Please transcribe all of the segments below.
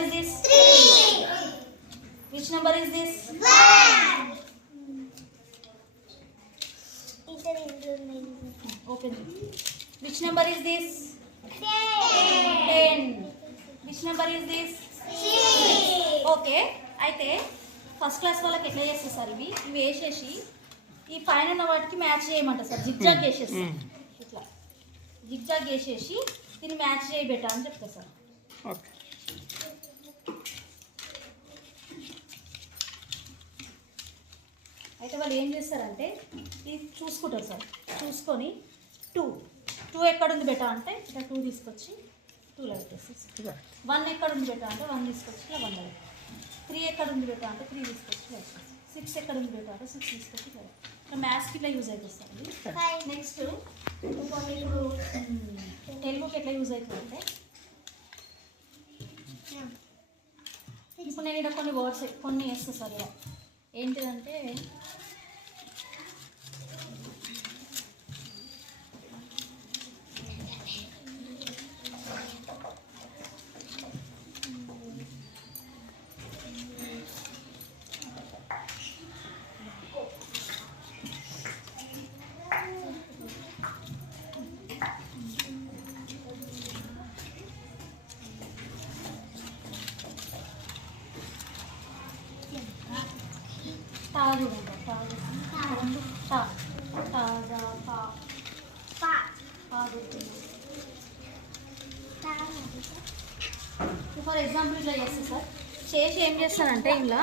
is this? 3. Which number is this? 1. Open. Which number is this? 10. Which number is this? 6. Okay. అయితే first class వాళ్ళకి ఎట్లా చేస్తారు sir ఇవి వేసేసి ఈ పైన ఉన్న వాటికి మ్యాచ్ చేయమంటారు సార్. జిగ్జాగ్ వేసేస్తారు ఇట్లా జిగ్జాగ్ వేసేసి దీన్ని మ్యాచ్ చేయబెట్టా అని చెప్తారు సార్. ఓకే. అయితే వాళ్ళు ఏం చేస్తారంటే ఇది చూసుకుంటారు సార్. చూసుకొని 2 ఎక్కడుంది బెటా అంటే ఇట్లా 2 తీసుకొచ్చి 2లో పెట్టేసి 1 ఎక్కడుంది బెటా అంటే 1 తీసుకొచ్చి ఇలా 1లో 3 ఎక్కడుంది బెటా అంటే 3 తీసుకొచ్చి ఇలా 6 ఎక్కడుంది బెటా అంటే 6 తీసుకొచ్చి ఇలా మ్యాథ్స్కి ఇట్లా యూజ్ అవుతుంది సార్. నెక్స్ట్ ఇప్పుడు తెలుగుకి ఎట్లా యూజ్ అవుతుందంటే ఇప్పుడు నేను ఇక్కడ కొన్ని వర్డ్స్ కొన్ని వేస్తాను సార్. ఇలా ఏంటిదంటే ఫర్ ఎగ్జాంపుల్ ఇట్లా చేస్తాను సార్. చేసి ఏం చేస్తానంటే ఇలా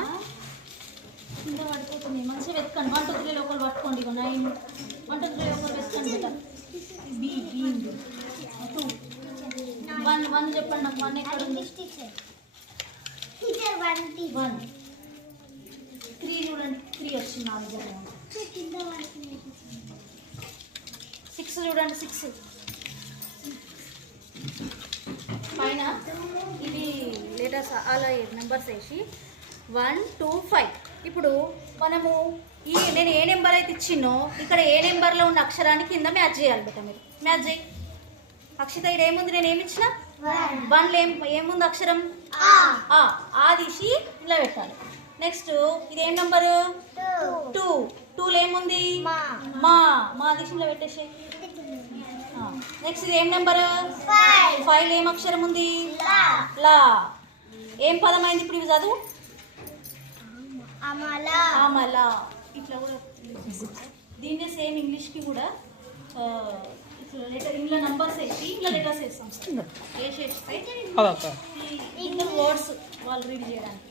కింద పడిపోతుంది. మంచిగా వెతకండి. 1 2 3 లోపల పట్టుకోండి. 9 1 2 3 లోపల వెతకండి బెటర్. బి 2 1 చెప్పండి నాకు. 1 ఎక్కడ ఉంది? 1 3 చూడండి. 3 వచ్చింది నా దగ్గర. 6 చూడండి. 6 పైన ఇది లెటర్స్ అలా నెంబర్స్ వేసి 1 2 5. ఇప్పుడు మనము నేను ఏ నెంబర్ అయితే ఇచ్చినో ఇక్కడ ఏ నెంబర్లో ఉన్న అక్షరాన్ని కింద మ్యాచ్ చేయాలి బెట. మీరు మ్యాచ్ చేయి. అక్షిత ఇక్కడ ఏముంది? నేను ఏమి ఇచ్చిన 1లో ఏముంది అక్షరం? ఆ తీసి ఇలా పెట్టాలి. నెక్స్ట్ ఇది ఏం నెంబరు? 2లో ఏముంది? మా తీసి ఇలా పెట్టేసి. నెక్స్ట్ ఇది ఏం నెంబరు? 5లో ఏం అక్షరం ఉంది? లా. ఏం పదం అయింది ఇప్పుడు? ఇవి చదువు. అమలా. ఇట్లా కూడా దీన్నే సేమ్ ఇంగ్లీష్కి కూడా ఇట్లా లెటర్ ఇంట్లో నంబర్స్ వేసి ఇట్లా లెటర్స్ వేస్తాం సార్. వేసేస్తే వర్డ్స్ వాళ్ళు రీడ్ చేయడానికి.